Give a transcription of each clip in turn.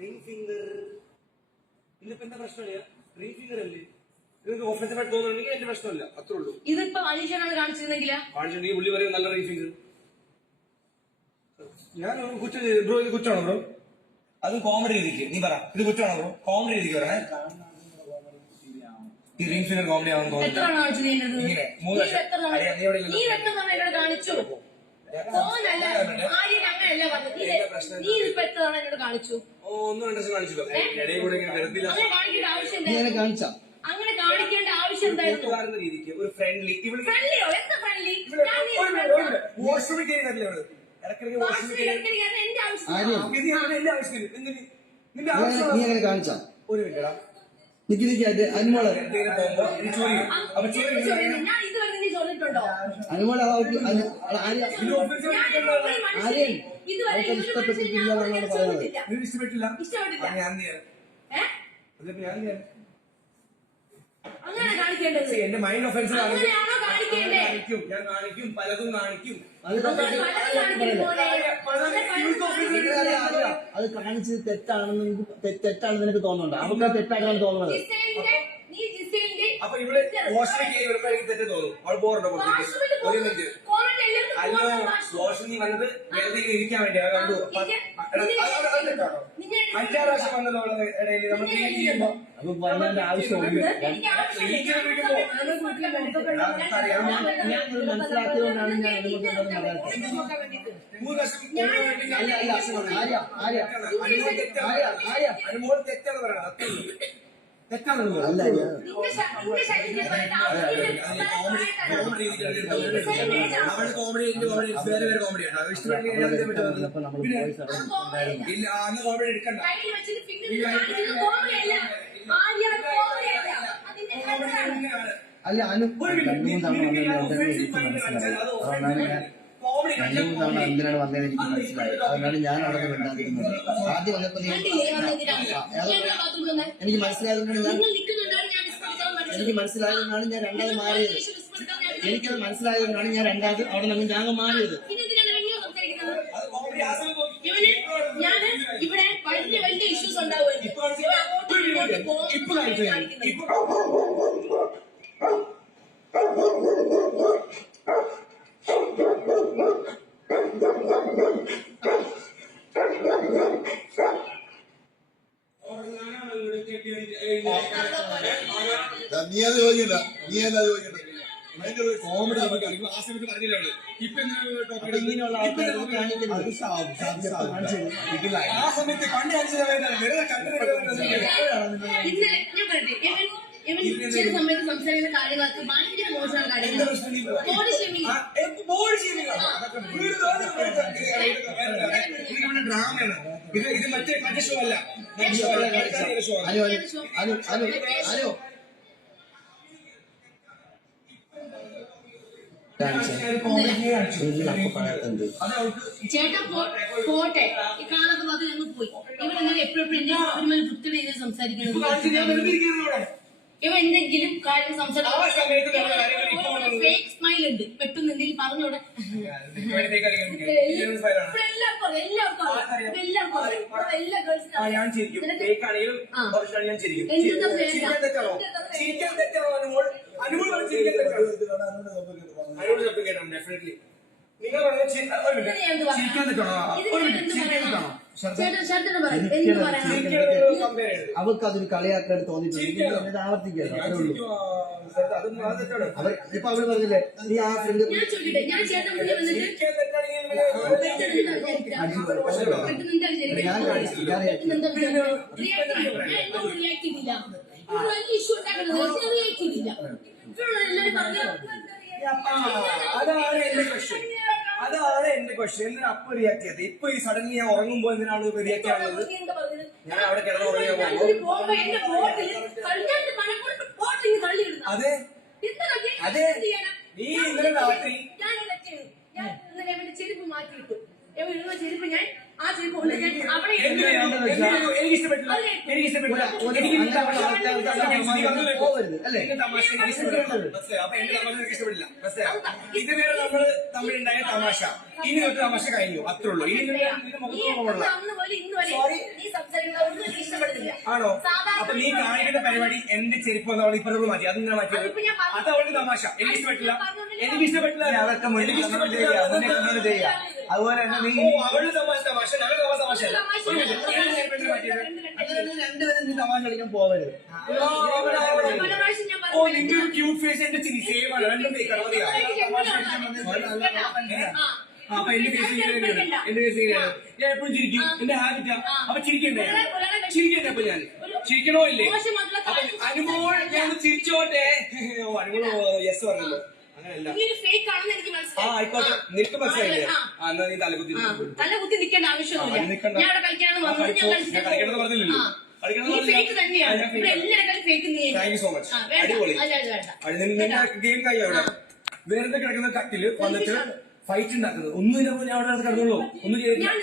Ring finger ഇതിപ്പോ എന്താ പ്രശ്നമില്ല. റിംഗ് ഫിംഗർ അല്ലേ നിങ്ങൾക്ക് ഓഫീസറായിട്ട് തോന്നുന്നുണ്ടെങ്കിൽ എന്റെ പ്രശ്നമില്ല, അത്രേ ഉള്ളൂ. ഇതിപ്പോ അലീഷനാണ് കാണിച്ചിരുന്നെങ്കിൽ കാണിച്ചിട്ടുണ്ടെങ്കിൽ പുള്ളി പറയും നല്ല റിംഗ് ഫിംഗർ. ഞാൻ കുറ്റം ബ്രോ, ഇത് കുറ്റമാണോ ബ്രോ? അത് കോമഡി രീതിക്ക് നീ പറ, ഇത് കുറ്റമാണോ ബ്രോ? കോമഡി രീതിക്ക് പറയണേ. ഈ റിംഗ് ഫിംഗർ കോമഡി ആണെന്ന് തോന്നുന്നു. ഇങ്ങനെ 3 വർഷം കാണിച്ചു കാണിച്ചു. ഓ, ഒന്നും രണ്ടു കാണിച്ചല്ലോ. ഇടയിൽ കൂടെ ഇങ്ങനെ വെറുതെ കാണിച്ചാ അങ്ങനെ കാണിക്കേണ്ട ആവശ്യം എന്തായിരുന്നു? രീതിക്ക് ഒരു ഫ്രണ്ട്ലി ഫ്രണ്ട്ലിയോ? എന്താ ഫ്രണ്ട്ലി? വാഷ്റൂമിൽ കയറിയില്ലേ അവള് ഇടയ്ക്കിടയ്ക്ക് വാഷ്റൂമിൽ എന്റെ ആവശ്യം എന്റെ ആവശ്യത്തിന് നിന്റെ നീ അങ്ങനെ കാണിച്ചാ ഒരു മിനിറ്റടാ അനുമോള് ഞാൻ ഇതുവരെ നീ ചോദിച്ചിട്ടുണ്ടോ? അനുമോള് ആര്യൻ ഇതുവരെ ഇഷ്ടപ്പെട്ടിട്ടില്ല എന്നാണ് പറയുന്നത്. ഇഷ്ടപ്പെട്ടില്ല. ഇഷ്ടപ്പെട്ടില്ല. ഞാൻ അങ്ങനെ കാണിക്കേണ്ടത് എന്റെ മൈൻഡ് ഒഫൻസ് അങ്ങനെയാണോ കാണിക്കേണ്ടേ? ഞാൻ കാണിക്കും, പലതും കാണിക്കും. അത് കാണിച്ചത് തെറ്റാണെന്ന് നിനക്ക് തോന്നുന്നുണ്ട്. അവർക്ക് തെറ്റായിട്ടാണ് തോന്നുന്നത്. അപ്പൊ ഇവിടെ വാഷ്റൂമിൽ കയറി വരുമ്പോഴേക്കും തെറ്റ് തോന്നും. അവൾ പോറുണ്ടോ പുറത്തേക്ക്? ഒരു മിനിറ്റ്. അല്ലോ, വാഷ്റൂമിൽ നീ വന്നത് വെറുതെ ഇരിക്കാൻ വേണ്ടിയാണ്. കണ്ടു 5-6 പ്രാവശ്യം വന്നല്ലോ അവളുടെ ഇടയിൽ നമ്മൾ ക്ലീൻ ചെയ്യുമ്പോ. അപ്പൊ വരേണ്ട ആവശ്യമുണ്ട്. ഞാൻ മനസ്സിലാക്കിയതുകൊണ്ടാണ് ഞാൻ അനുമോൾ തെറ്റാണ് പറയണത്. തെറ്റാണെന്ന് അല്ല അവള് കോമഡി വേറെ വേറെ കോമഡിയാണ്. ഇല്ല, അന്ന് കോമഡി എടുക്കണ്ട. അല്ല അനു 2-3 തവണ എന്തിനാണ് വന്നതെന്ന് എനിക്ക് മനസ്സിലായി. അതുകൊണ്ടാണ് ഞാൻ അവിടെ മിണ്ടാതിരുന്നത്. ആദ്യം വന്നപ്പോ എനിക്ക് മനസ്സിലായതുകൊണ്ടാണ് ഞാൻ രണ്ടാമത് മാറിയത്. എനിക്കത് മനസ്സിലായതുകൊണ്ടാണ് ഞാൻ രണ്ടാമത് അവിടെ നിന്ന് ഞാൻ മാറിയത്. ഇവിടെ വലിയ വലിയ ഇഷ്യൂസ് ഉണ്ടാവുമായിരുന്നു. നീ അത് ചോദിക്കണ്ട, നീ എന്താ ചോദിക്കണ്ട? കോമഡി ആ സമയത്ത് പറഞ്ഞില്ല. ഇപ്പൊ ഇങ്ങനെയുള്ള ആൾക്കാർ കാണിക്കുന്നത് ആ സമയത്ത് കണ്ടു ഇന്നലെ ഞാൻ പറയട്ടെ, ചില സമയത്ത് സംസാരിക്കുന്ന കാര്യങ്ങളൊക്കെ ഭയങ്കര മോശമാണ് കാര്യങ്ങൾ. ഡ്രാമയാണ് ഇത് മറ്റേ ഷോ അല്ല. ചേട്ടൻ പോട്ടെ, കാണാത്ത ഭാഗത്ത് ഞങ്ങൾ പോയി. ഇവരെങ്ങനെ എപ്പോഴും എന്റെ വൃത്തിയുടെ രീതിയിൽ സംസാരിക്കുന്നത്? ഇവ എന്തെങ്കിലും കാര്യം സംസാരിക്കും ഫേക്ക് സ്മൈൽ ഉണ്ട്. പെട്ടെന്ന് എന്തെങ്കിലും പറഞ്ഞോടെ എല്ലാ ഗേൾസിനും നിങ്ങൾ അവർക്ക് അതൊരു കളിയാക്കാൻ തോന്നിയിട്ടുണ്ട്. ആവർത്തിക്കുക. ഇപ്പൊ അവര് പറഞ്ഞില്ലേ നീ ആ ഫ്രണ്ട് അതാണ് എന്റെ ക്വസ്റ്റ്യൻ. എന്തിനാ അപ്പൊ റിയാക്ട് ചെയ്തത്? ഇപ്പൊ ഈ സഡൻലി ഞാൻ ഉറങ്ങുമ്പോ എന്തിനാണ് റിയാക്ട് ചെയ്യുന്നത്? ഞാൻ അവിടെ കിടന്ന് ഉറങ്ങിയാ അതെ അതെ നീ ഇന്നലെ രാത്രി ചെരുപ്പ് മാറ്റിയിട്ടു. ചെരുപ്പ് ഞാൻ ആ ചെരുപ്പ് കൊണ്ട് ഞാൻ അവിടെ എനിക്ക് ഇഷ്ടപ്പെട്ടില്ല. എനിക്ക് ഇഷ്ടപ്പെട്ടില്ല. പോകരുത് അല്ലേ? അപ്പൊ എന്റെ തമാശ എനിക്ക് ഇഷ്ടപ്പെട്ടില്ല. ഇതുവരെ നമ്മള് തമ്മിലുണ്ടായ തമാശ ഇനി ഒരു തമാശ കഴിഞ്ഞു, അത്രേ ഉള്ളൂ. ഇനി നിന്റെ മുഖത്ത് പോകണ്ട. അന്ന് പോലെ ഇന്ന് വരെ നീ സംസാരിക്കുന്നത് എനിക്ക് ഇഷ്ടപ്പെടുന്നില്ല. ആണോ? അപ്പൊ നീ കാണിക്കുന്ന പരിപാടി എന്റെ ചെരുപ്പ് വന്ന് അവൾ ഇപ്പുറത്ത് മാറ്റി, അത് ഞാൻ മാറ്റിയത്. അത് അവളുടെ തമാശ എനിക്ക് ഇഷ്ടപ്പെട്ടില്ല. എനിക്ക് ഇഷ്ടപ്പെട്ടില്ല. അതൊക്കെ മുന്നിൽ നമ്മൾ ചെയ്യുക, മുന്നിൽ നമ്മൾ ചെയ്യുക. അതുപോലെ തന്നെ നീ അവളുടെ തമാശ തമാശ, ഞങ്ങളുടെ തമാശ അല്ല. രണ്ടുപേരും നീ തമാശ കളിക്കാൻ പോകരുത്. ഓ, നിന്റെ ഒരു ക്യൂട്ട് ഫേസ് എന്റെ ചിരി സെയിം ആണ്. രണ്ടും ഫേക്കാണ്. അപ്പൊ എന്റെ ഫേസ് ഇങ്ങനെയാണ്. എന്റെ ഫേസ് ഇങ്ങനെയാണ്. ഞാൻ എപ്പോഴും ചിരിക്കും. എന്റെ ഹാബിറ്റാ. അപ്പൊ ചിരിക്കണ്ടേ? ചിരിക്കണ്ടേ? അപ്പൊ ഞാൻ ചിരിക്കണോ ഇല്ലേ? അപ്പൊ അനുമോൾ ഞാൻ ചിരിച്ചോട്ടെ. ഓ, അനുമോൾ യെസ് പറഞ്ഞല്ലോ. അങ്ങനെയല്ല. ആയിക്കോട്ടെ, നിനക്ക് മനസ്സിലായില്ലേ? എന്നാ നീ തലകുത്തി നിൽക്കേണ്ട ആവശ്യമൊന്നുമില്ല. ഞാൻ അവിടെ കളിക്കാനാണ് വന്നത്. ഞാൻ കളിക്കണമെന്ന് പറഞ്ഞില്ലല്ലോ. Thank you so much. അടിപൊളി. ഗെയിം കഴിയും. അവിടെ വെറുതെ കിടക്കുന്ന കട്ടില് വന്നിട്ട് ഫൈറ്റ് ഉണ്ടാക്കുന്നത് ഒന്നുമില്ല. ഞാൻ അവിടെ കിടന്നുള്ളൂ, ഒന്നും ചെയ്തില്ല. ഞാൻ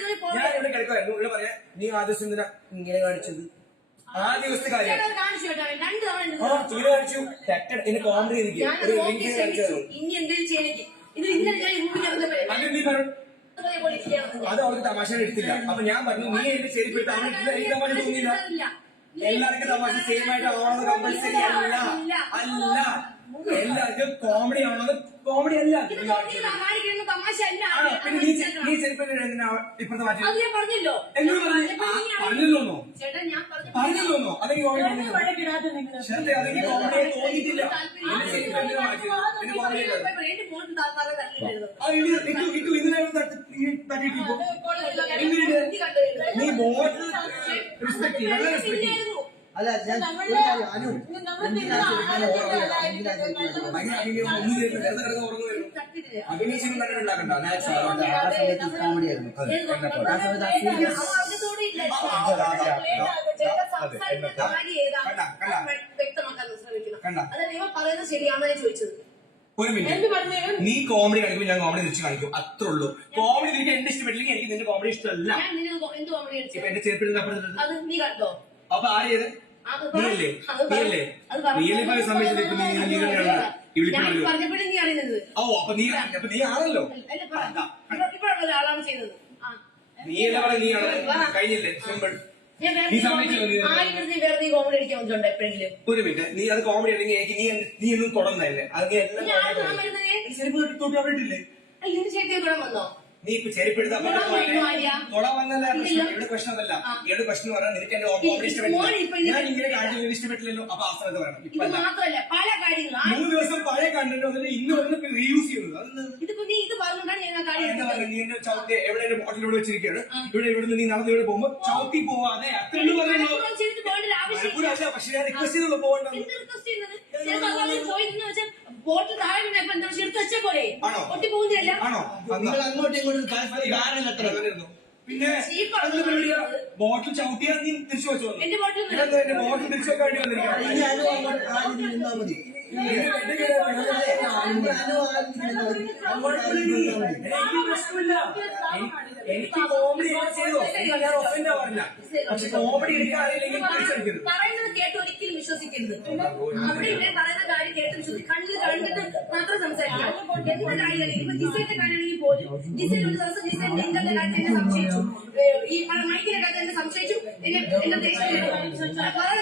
ഇവിടെ കിടക്കുമായിരുന്നു. ഇവിടെ പറയാ നീ ആ ദിവസം എന്തിനാ ഇങ്ങനെ കാണിച്ചത്? ആ ദിവസത്തെ കാര്യം ഇങ്ങനെ കാണിച്ചു. എന്നെ കോമഡി കാണിച്ചത് ഇനി എന്തെങ്കിലും ചെയ്യണമെങ്കിൽ ഇത് ഇന്നലെ അത് നീ പറഞ്ഞു. അത് അവർക്ക് തമാശ എടുത്തില്ല. അപ്പൊ ഞാൻ പറഞ്ഞു നീ എന്റെ ശരിപ്പെട്ട അവർക്ക് എനിക്ക് തമാശ തോന്നിയില്ല. എല്ലാവർക്കും തമാശ സെയിം ആയിട്ട് ആവണമെന്ന് കമ്പൽസറി അല്ല. അല്ല, എല്ലാവർക്കും കോമഡി ആവണമെന്ന് കോമഡി അല്ല. പിന്നെ നീ ചെറുപ്പം ഇപ്പഴത്തെ മാറ്റി പറഞ്ഞല്ലോ. എന്നോട് പറഞ്ഞില്ലോന്നോ? പറഞ്ഞില്ലോന്നോ? അതെനിക്ക് കോമഡി അതെനിക്ക് കോമഡി തോന്നിയിട്ടില്ല. നീ ബോട്ട് റെസ്പെക്ട് ചെയ്യും, നല്ല റെസ്പെക്ട് ചെയ്യും. അല്ല ഞാൻ അനു അഭിനയിച്ചും തന്നെ ഉണ്ടാക്കണ്ട. ആ സമയത്ത് കോമഡി ആയിരുന്നു. ആ സമയത്ത് ഒരു മിനിറ്റ്, നീ കോമഡി കാണിക്കുമ്പോൾ ഞാൻ കോമഡി തിരിച്ചു കാണിക്കും, അത്രേ ഉള്ളൂ. കോമഡി നിനക്ക് എന്റെ ഇഷ്ടപ്പെട്ടില്ലെങ്കിൽ എനിക്ക് നിന്റെ കോമഡി ഇഷ്ടമല്ല. ഇപ്പൊ എന്റെ ചെറുപ്പിൽ അപ്പൊ ആര് ചെയ്ത്? നീയല്ലേ? നീയല്ലേ? നീയല്ലേ സമ്മതിച്ചില്ല? ഇപ്പൊ നീ ഓ, അപ്പൊ നീ ആണല്ലോ. ഒരാളാണ് ചെയ്തത്. നീയല്ല പറഞ്ഞ നീയാണ്. കഴിഞ്ഞില്ലേ? സിമ്പിൾ. നീ സമ്മതിച്ചല്ലോ. കോമഡി അടിക്കാൻ വന്നിട്ടുണ്ടോ എപ്പോഴെങ്കിലും? ഒരു മിനിറ്റ്, നീ അത് കോമഡി ആണെങ്കിൽ എനിക്ക് നീ ഒന്നും തുടർന്നല്ലേ? അത് നീ എല്ലാം തൊട്ട് അവിടെ ഇട്ടില്ലേ? ഇതിന് ചേട്ടൻ ഇവിടെ വന്നോ? നീ ഇപ്പൊ ചെരുപ്പെടുത്താൻ തൊട വന്നല്ല ഇവിടെ പ്രശ്നം അതല്ല. ഇവിടെ പ്രശ്നം പറഞ്ഞാൽ നിനക്ക് എന്റെ കോമഡി ഇഷ്ടപ്പെട്ടില്ല. ഞാൻ ഇങ്ങനെ കാര്യം ഇഷ്ടപ്പെട്ടില്ലല്ലോ. അപ്പൊ ആ സ്ഥലത്ത് പറയണം. ഇത് മാത്രമല്ല പല കാര്യങ്ങളും 3 ദിവസം പഴയ കണ്ടന്റ് വന്നിട്ട് ഇന്ന് വന്ന് റീയൂസ് ചെയ്യുന്നത്. ഇതിപ്പോ നീ ഇത് പറഞ്ഞുകൊണ്ടാണ് ഞാൻ ആ കാര്യം നീ എന്റെ ചവിട്ടി എവിടെ എന്റെ ബോട്ടിൽ ഇവിടെ വെച്ചിരിക്കുകയാണ്. ഇവിടെ നീ നടന്ന് ഇവിടെ പോകുമ്പോ ചവിട്ടി പോവാതെ അത്രയും പറയുള്ളൂ. പക്ഷെ ഞാൻ റിക്വസ്റ്റ് ചെയ്തുള്ളൂ പോകണ്ട. ബോട്ടിൽ താഴെ എടുത്ത് വെച്ച പോലെ പൊട്ടി പോകുന്നില്ല. ആണോ? അങ്ങോട്ടും ഇങ്ങോട്ടും പിന്നെ ബോട്ടിൽ ചവിട്ടിയാൽ നീ തിരിച്ചു വെച്ചോ? എന്റെ ബോട്ടിൽ എന്റെ ബോട്ടിൽ തിരിച്ചു വെക്കാൻ വേണ്ടി വന്നിരിക്കണം. നിന്നാ മതി. എനിക്ക് കോമഡി ചെയ്തോ? ഞാൻ ഒഫൻഡാ പറഞ്ഞ. പക്ഷെ കോമഡി എനിക്ക് അറിയില്ലെങ്കിൽ പറയുന്നത് കേട്ട് ഒരിക്കലും വിശ്വസിക്കരുത്. അവിടെ ഇവിടെ പറയുന്ന കാര്യം കേട്ട് വിശ്വസിച്ച് കണ്ണിൽ കണ്ടിട്ട് മാത്രം സംസാരിക്കണം. എന്ത് കാര്യമാണെങ്കിൽ ഇപ്പൊ ജിസയുടെ കാര്യമാണെങ്കിൽ പോലും ജിസയിൽ ഒരു ദിവസം ജിസയുടെ ഇന്നത്തെ കാര്യത്തിൽ എന്നെ സംശയിച്ചു, ഈ മൈക്കിന്റെ കാര്യത്തിൽ എന്നെ സംശയിച്ചു, എന്നെ പറയുന്നത്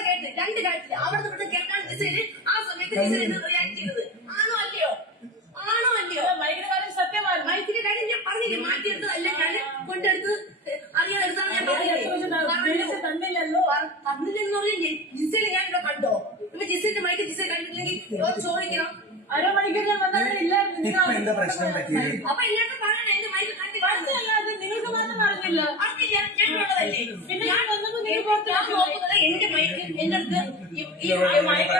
കേട്ട് 2 കാര്യത്തിൽ അവിടെ നിന്ന് കേട്ടാണ് ജിസയില് ആ സമയത്ത് ജിസയിൽ റിയാക്ട് ചെയ്തത്. ആണോ അല്ലയോ? ആണോ അല്ലയോ? മൈക്കിന്റെ കാര്യം സത്യമാണ്. മൈക്കിന്റെ കാര്യം ഞാൻ പറഞ്ഞില്ലേ, മാറ്റിയെടുത്തതല്ല, ഞാൻ കൊണ്ടെടുത്ത് അറിയാതെടുത്താണ് ഞാൻ പറഞ്ഞില്ലല്ലോ. തന്നില്ലെന്ന് പറഞ്ഞ ജിസയിൽ ഞാൻ ഇവിടെ കണ്ടോ? ഇപ്പൊ ജിസയുടെ മൈക്ക് ജിസയിൽ കണ്ടിട്ടില്ലെങ്കിൽ ചോദിക്കണം. അരമണിക്കൂർ ഞാൻ വന്നില്ല. എന്താ പ്രശ്നം പറ്റിയത്? അപ്പൊ എല്ലാവർക്കും പറയണം എന്റെ മൈക്ക് കണ്ടില്ല. നിങ്ങൾക്ക് മാത്രം പറഞ്ഞില്ല. അറിഞ്ഞില്ല, ഞാൻ ഉള്ളതല്ലേ. പിന്നെ ഞാൻ വന്നപ്പോ നിങ്ങൾ നോക്കുന്നത് എന്റെ മൈക്ക് എന്റെ അടുത്ത് ഈ മൈക്ക്